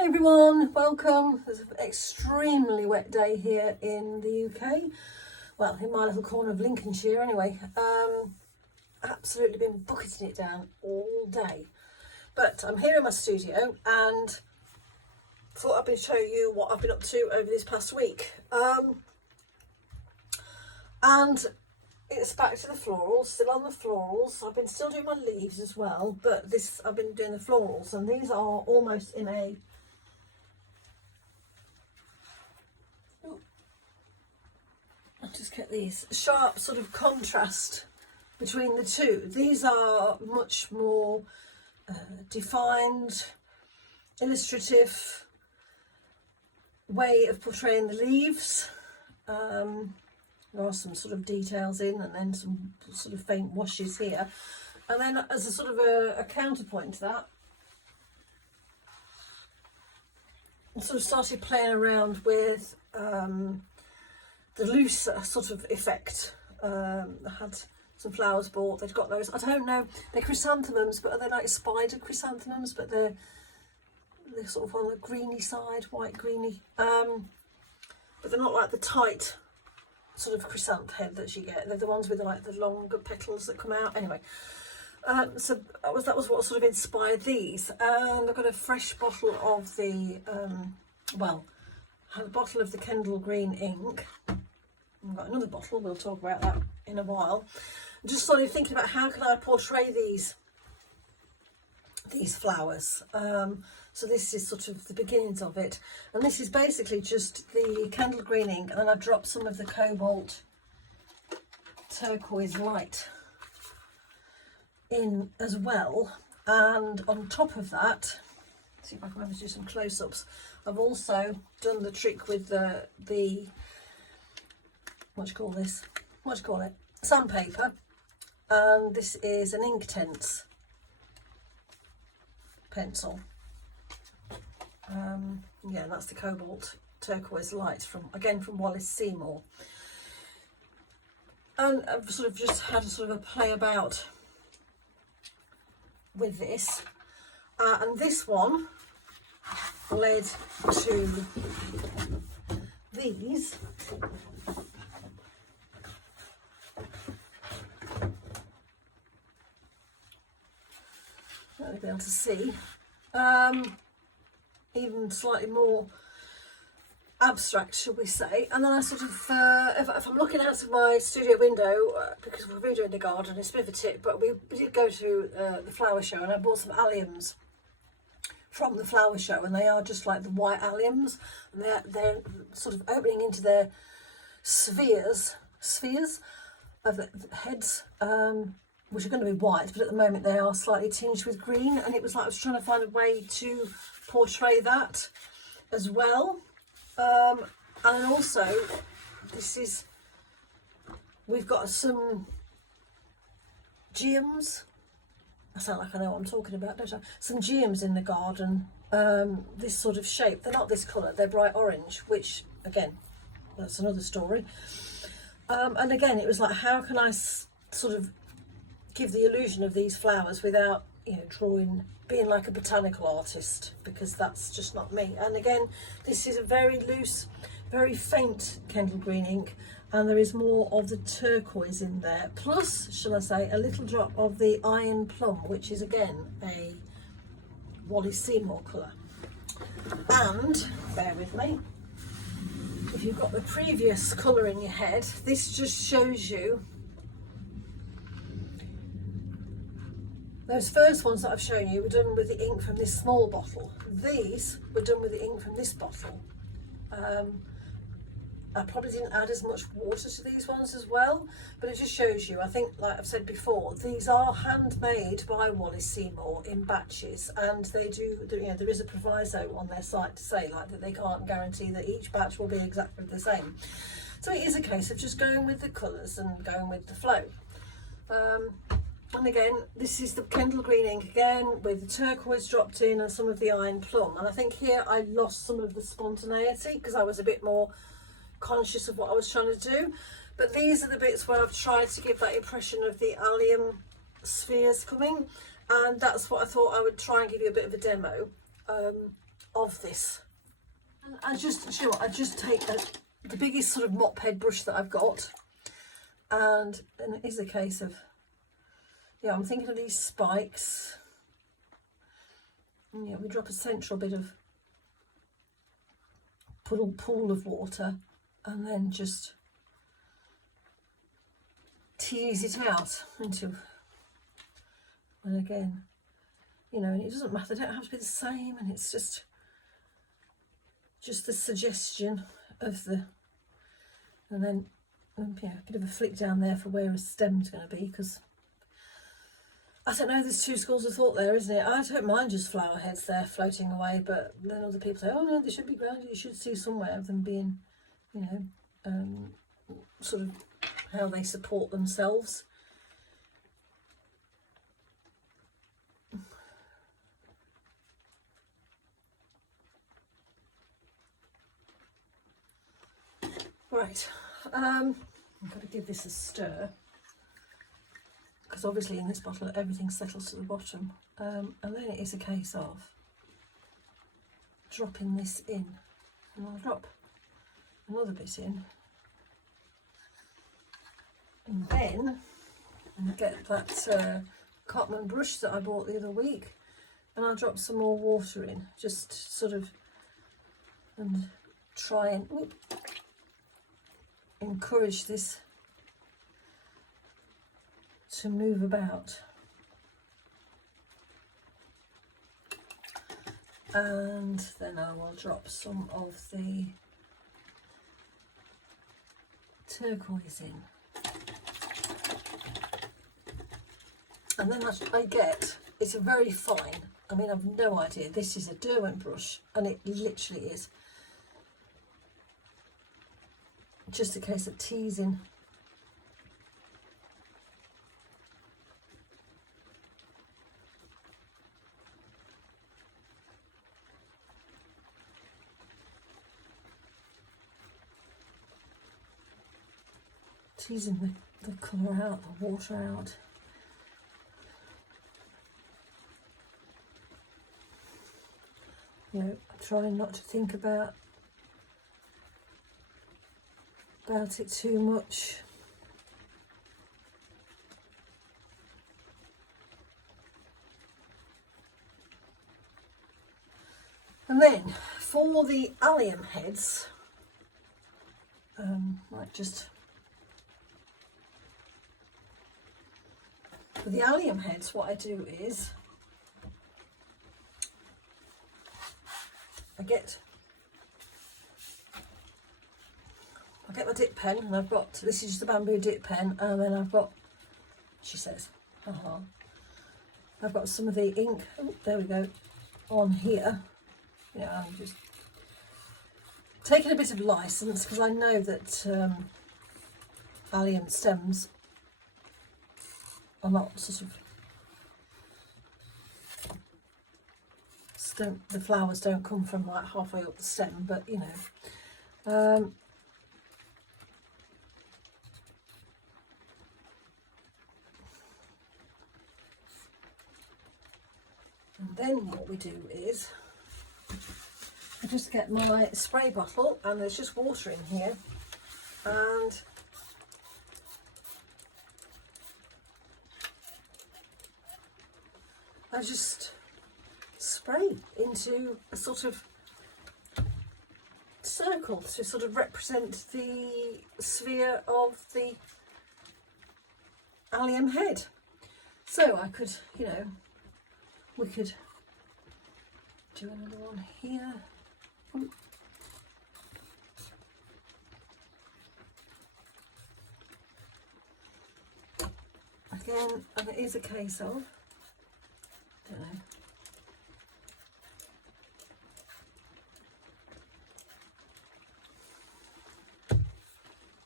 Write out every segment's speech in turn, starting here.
Hi everyone, welcome. It's an extremely wet day here in the UK. Well, in my little corner of Lincolnshire anyway. Absolutely been bucketing it down all day. But I'm here in my studio and thought I'd show you what I've been up to over this past week. And it's back to the florals, still on the florals. I've been still doing my leaves as well, but I've been doing the florals, and these are almost in a I'll just get these sharp sort of contrast between the two. These are much more defined, illustrative way of portraying the leaves. There are some sort of details in, and then some sort of faint washes here. And then as a sort of a counterpoint to that, I sort of started playing around with the looser sort of effect. I had some flowers bought, they've got those, I don't know, they're chrysanthemums, but are they like spider chrysanthemums? But they're sort of on the greeny side, white greeny. But they're not like the tight sort of chrysanth head that you get. They're the ones with like the longer petals that come out. Anyway, so that was what sort of inspired these. And I've got a fresh bottle of the I had a bottle of the Kendall green ink. I've got another bottle, we'll talk about that in a while. I just started thinking about how can I portray these flowers. So this is sort of the beginnings of it, and this is basically just the Kendall green ink, and then I've dropped some of the Cobalt Turquoise light in as well. And on top of that, see if I can remember to do some close-ups, I've also done the trick with the what do you call this? What do you call it? Sandpaper. And this is an Inktense pencil. Yeah, that's the Cobalt Turquoise light from Wallace, Seymour. And I've sort of just had a sort of a play about with this. And this one led to these. You'll be able to see. Even slightly more abstract, shall we say. And then I sort of, if I'm looking out of my studio window, because we're redoing the garden, it's a bit of a tip, but we did go to the flower show, and I bought some alliums from the flower show, and they are just like the white alliums, and they're sort of opening into their spheres of the heads, which are going to be white, but at the moment they are slightly tinged with green. And it was like I was trying to find a way to portray that as well. And then also, we've got some geums. I sound like I know what I'm talking about, don't I? Some geums in the garden, this sort of shape. They're not this colour, they're bright orange, which being that's another story. And again, it was like, how can I sort of give the illusion of these flowers without, being like a botanical artist, because that's just not me. And again, this is a very loose, very faint Kendall green ink, and there is more of the turquoise in there, plus, shall I say, a little drop of the Iron Plum, which is again a Wallace Seymour colour. And bear with me, if you've got the previous colour in your head, this just shows you those first ones that I've shown you were done with the ink from this small bottle. These were done with the ink from this bottle. I probably didn't add as much water to these ones as well, but it just shows you, I think, like I've said before, these are handmade by Wallace Seymour in batches, and they do, there is a proviso on their site to say like that they can't guarantee that each batch will be exactly the same. So it is a case of just going with the colours and going with the flow. And again, this is the Kendall green ink again with the turquoise dropped in and some of the Iron Plum. And I think here I lost some of the spontaneity because I was a bit more conscious of what I was trying to do. But these are the bits where I've tried to give that impression of the allium spheres coming. And that's what I thought I would try and give you a bit of a demo. of this. And I just, you know what, I just take the biggest sort of mop head brush that I've got, and it is a case of, yeah, I'm thinking of these spikes. And, yeah, we drop a central bit of pool of water, and then just tease it out into, and again, you know, and it doesn't matter, they don't have to be the same, and it's just the suggestion of the, and then yeah, a bit of a flick down there for where a stem's going to be, because I don't know, there's two schools of thought there, isn't it? I don't mind just flower heads there floating away, but then other people say, oh no, they should be grounded, you should see somewhere of them being, you know, sort of how they support themselves. Right, I've got to give this a stir, because obviously in this bottle everything settles to the bottom, and then it is a case of dropping this in, and I'll drop another bit in, and then I'll get that Cotman brush that I bought the other week, and I'll drop some more water in, just sort of, and try and encourage this to move about. And then I will drop some of the turquoise in. And then I get, it's a very fine, I mean, I've no idea, this is a Derwent brush, and it literally is just a case of teasing. Teasing the colour out, the water out. You know, trying not to think about it too much. And then for the allium heads, like just for the allium heads, what I do is I get my dip pen, and I've got, this is just a bamboo dip pen, and then I've got, she says, I've got some of the ink, oh, there we go, on here. Yeah, I'm just taking a bit of license, because I know that allium stems are not sort of, the flowers don't come from like halfway up the stem, but you know, and then what we do is I just get my spray bottle, and there's just water in here, and I just spray into a sort of circle to sort of represent the sphere of the allium head. So I could, you know, we could do another one here. Ooh. Again, and it is a case of, don't know,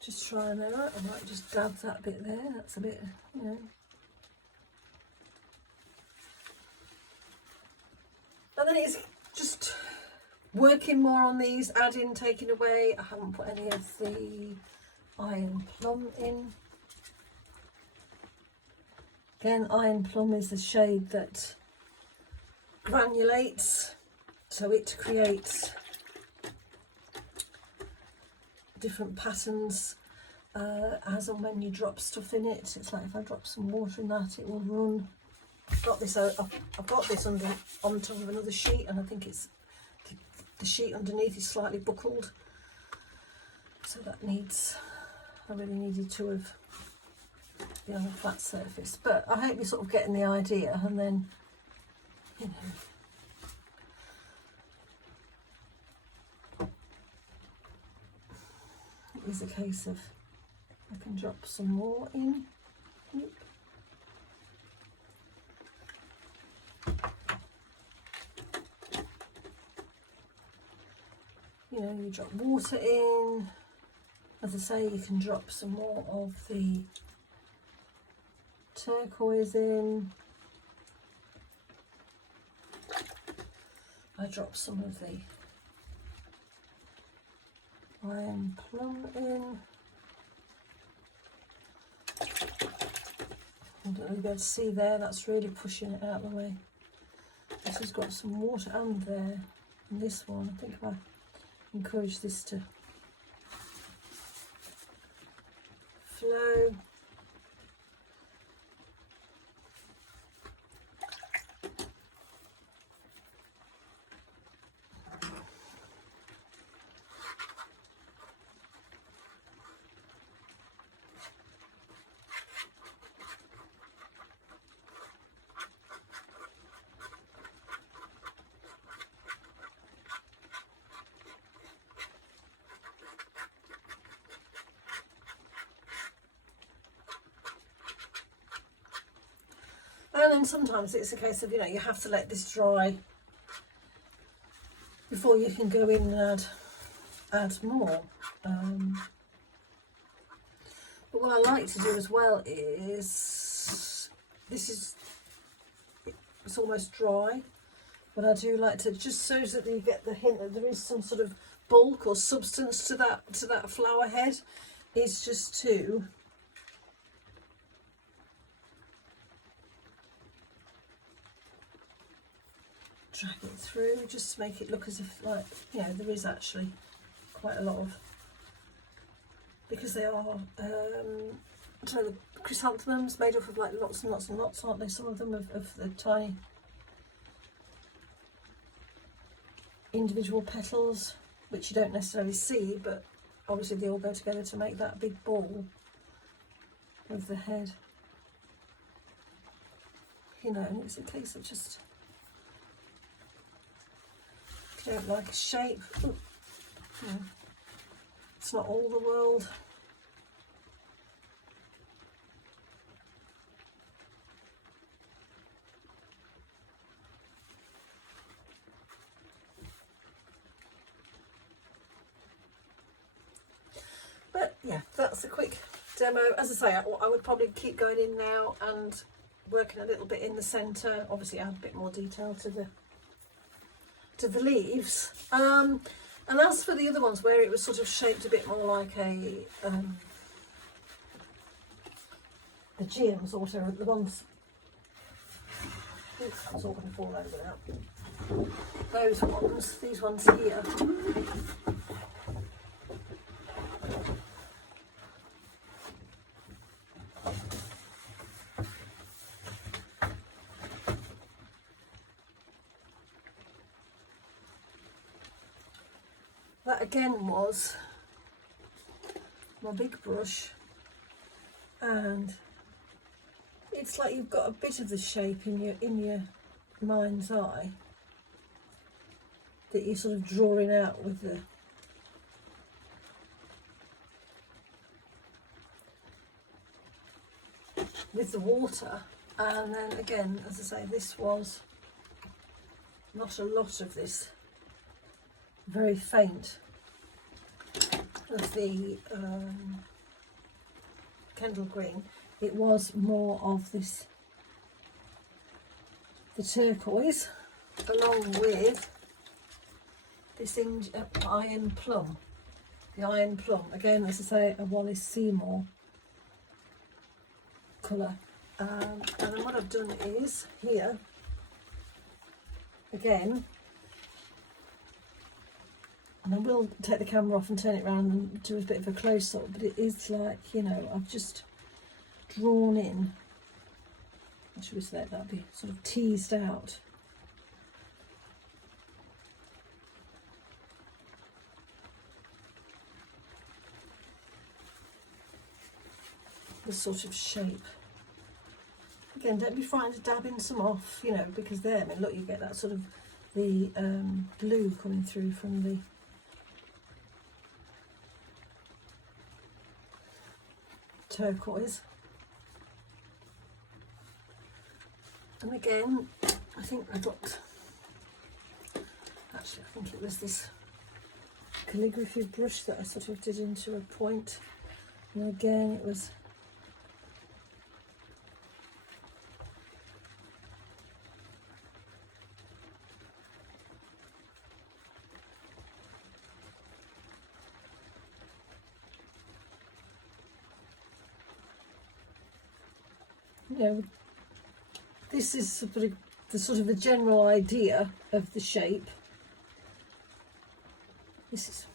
just try and error. I might just dab that bit there, that's a bit, you know. And then it's just working more on these, adding, taking away. I haven't put any of the Iron Plum in. Again, Iron Plum is the shade that granulates so it creates different patterns as and when you drop stuff in it. It's like if I drop some water in that, it will run. I've got this under on top of another sheet, and I think it's the sheet underneath is slightly buckled, so that needs, I really needed to have been on a flat surface. But I hope you're sort of getting the idea, and then, you know, it is a case of I can drop some more in. Oop. You know, you drop water in. As I say, you can drop some more of the turquoise in. I drop some of the Iron Plum in. I don't know if you'll be able to see there, that's really pushing it out of the way. This has got some water and there. And this one, I think if I encourage this to flow. And then sometimes it's a case of, you know, you have to let this dry before you can go in and add more. But what I like to do as well is, it's almost dry, but I do like to, just so that you get the hint that there is some sort of bulk or substance to that flower head, is just to drag it through, just to make it look as if, like, you know, there is actually quite a lot of, because they are so the chrysanthemums made up of like lots and lots and lots, aren't they? Some of them of the tiny individual petals, which you don't necessarily see, but obviously they all go together to make that big ball of the head. You know, and it's a case of just, if you don't like a shape, ooh, you know, it's not all the world. But yeah, that's a quick demo. As I say, I would probably keep going in now and working a little bit in the centre. Obviously add a bit more detail to the leaves. And as for the other ones where it was sort of shaped a bit more like a the gems or whatever, the ones, oops, it's all going to fall over now. Those ones, these ones here. That again was my big brush, and it's like you've got a bit of the shape in your mind's eye that you're sort of drawing out with the water. And then again, as I say, this was not a lot of this very faint of the Kendall green. It was more of this, the turquoise, along with this iron plum. The iron plum, again, as I say, a Wallace Seymour colour. And then what I've done is here, again, And I will take the camera off and turn it around and do a bit of a close-up, but it is like, you know, I've just drawn in, what should we say, that'd be sort of teased out. This sort of shape. Again, don't be frightened to dab in some off, you know, because there, I mean, look, you get that sort of the blue coming through from the turquoise. And again, I think I got, actually I think it was this calligraphy brush that I sort of did into a point. And again, it was you know, this is sort of the general idea of the shape. This is,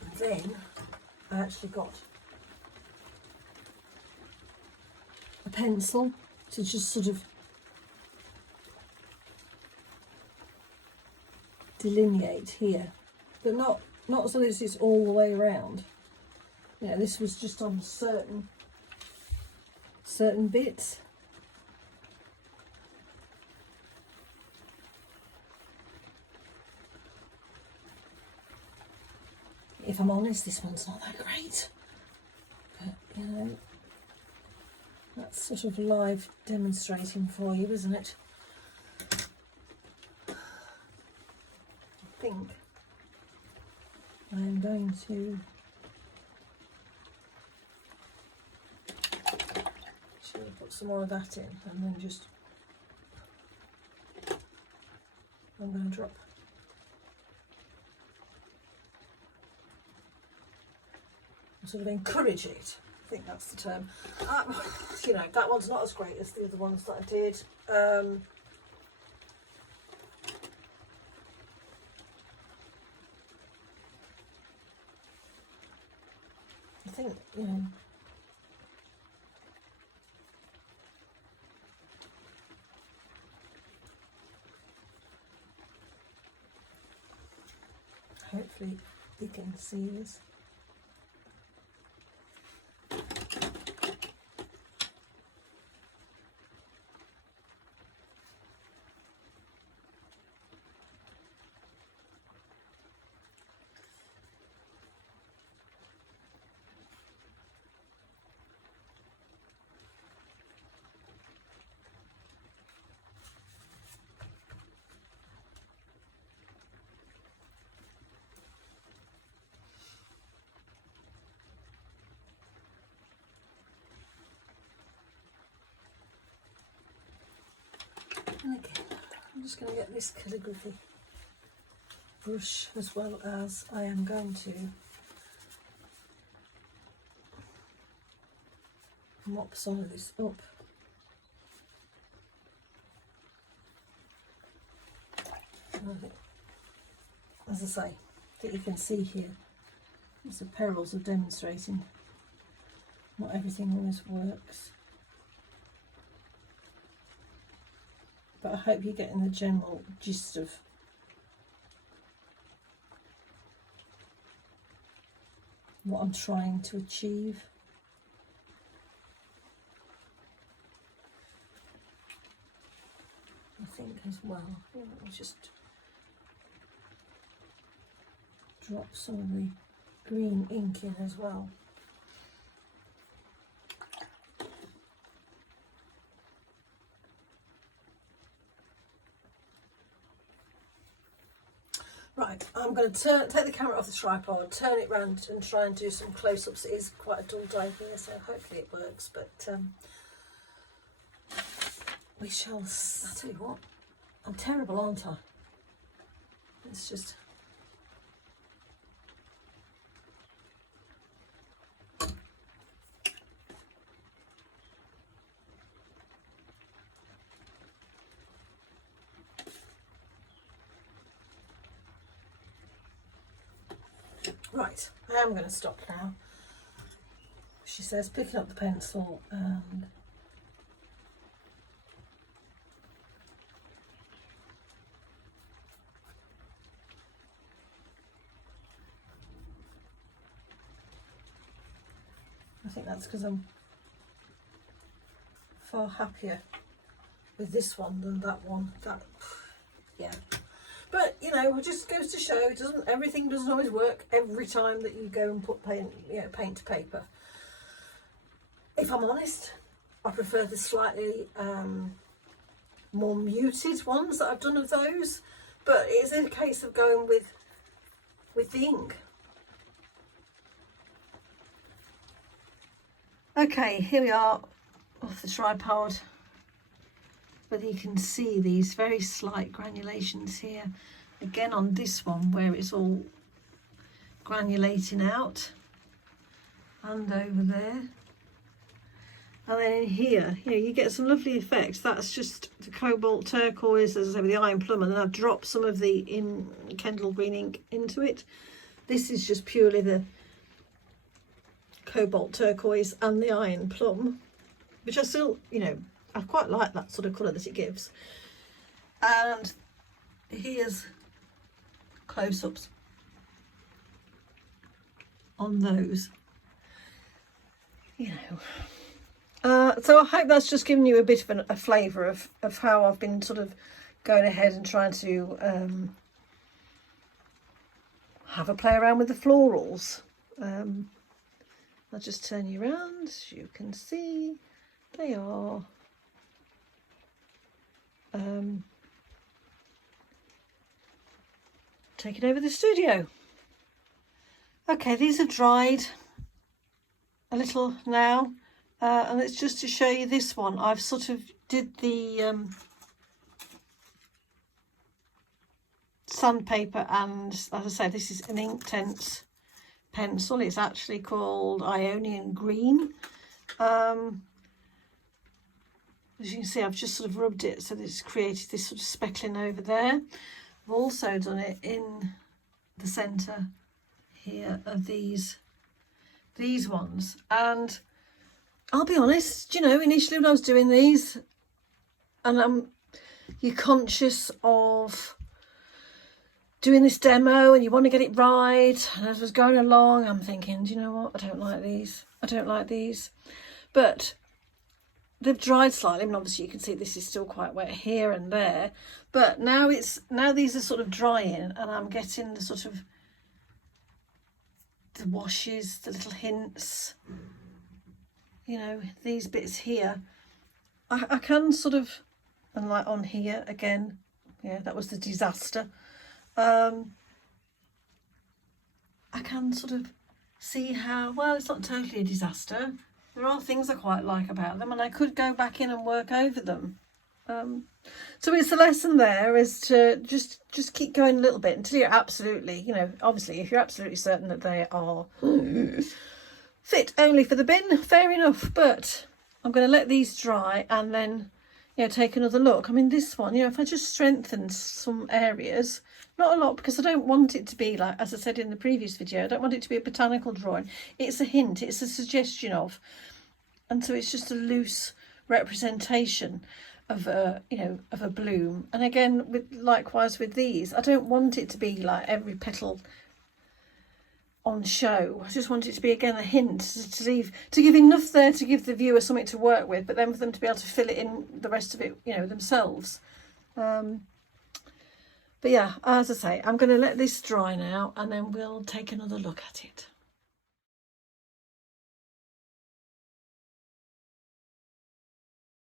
and then I actually got a pencil to just sort of delineate here, but not so that it's all the way around. You know, this was just on certain bits. If I'm honest, this one's not that great, but you know, that's sort of live demonstrating for you, isn't it? I think I am going to put some more of that in, and then just I'm going to drop sort of encourage it. I think that's the term. You know, that one's not as great as the other ones that I did. I think, you know, hopefully you can see this. And again, I'm just going to get this calligraphy brush, as well as I am going to mop some of this up. And I think, as I say, that you can see here, it's the perils of demonstrating. Not everything always works. But I hope you're getting the general gist of what I'm trying to achieve. I think as well, I'll just drop some of the green ink in as well. Right, I'm going to take the camera off the tripod, turn it round and try and do some close-ups. It is quite a dull day here, so hopefully it works, but we shall see. I'll tell you what, I'm terrible, aren't I? It's just... Right, I am going to stop now. She says, picking up the pencil, and I think that's because I'm far happier with this one than that one. That, yeah. But you know, it just goes to show, everything doesn't always work every time that you go and put paint, paint to paper. If I'm honest, I prefer the slightly more muted ones that I've done of those. But it's a case of going with the ink. Okay, here we are off the tripod. Whether you can see these very slight granulations here. Again on this one where it's all granulating out. And over there. And then in here, you get some lovely effects. That's just the Cobalt Turquoise, as I say, with the Iron Plum, and then I've dropped some of the Kendall green ink into it. This is just purely the Cobalt Turquoise and the Iron Plum, which I still, I quite like that sort of colour that it gives. And here's close-ups on those, so I hope that's just given you a bit of a flavour of how I've been sort of going ahead and trying to have a play around with the florals. I'll just turn you around. As you can see, they are taking over the studio. Okay, these are dried a little now. And it's just to show you this one. I've sort of did the sandpaper, and as I say, this is an Inktense pencil. It's actually called Ionian Green. As you can see, I've just sort of rubbed it so that it's created this sort of speckling over there. I've also done it in the centre here of these ones, and I'll be honest, initially when I was doing these, and you're conscious of doing this demo and you want to get it right, and as I was going along, I'm thinking, do you know what, I don't like these. But they've dried slightly. I mean, obviously you can see this is still quite wet here and there, but now these are sort of drying, and I'm getting the sort of the washes, the little hints. These bits here, I can sort of, and like on here again, that was the disaster. I can sort of see how, well, it's not totally a disaster. There are things I quite like about them, and I could go back in and work over them. So it's a lesson there is to just keep going a little bit until you're absolutely, obviously if you're absolutely certain that they are fit only for the bin, fair enough, but I'm going to let these dry and then take another look. I mean, this one, if I just strengthen some areas, not a lot, because I don't want it to be like, as I said in the previous video, I don't want it to be a botanical drawing. It's a hint, it's a suggestion of, and so it's just a loose representation of a of a bloom. And again, likewise with these, I don't want it to be like every petal on show. I just want it to be, again, a hint to give enough there to give the viewer something to work with, but then for them to be able to fill it in the rest of it, themselves. But yeah, as I say, I'm going to let this dry now, and then we'll take another look at it.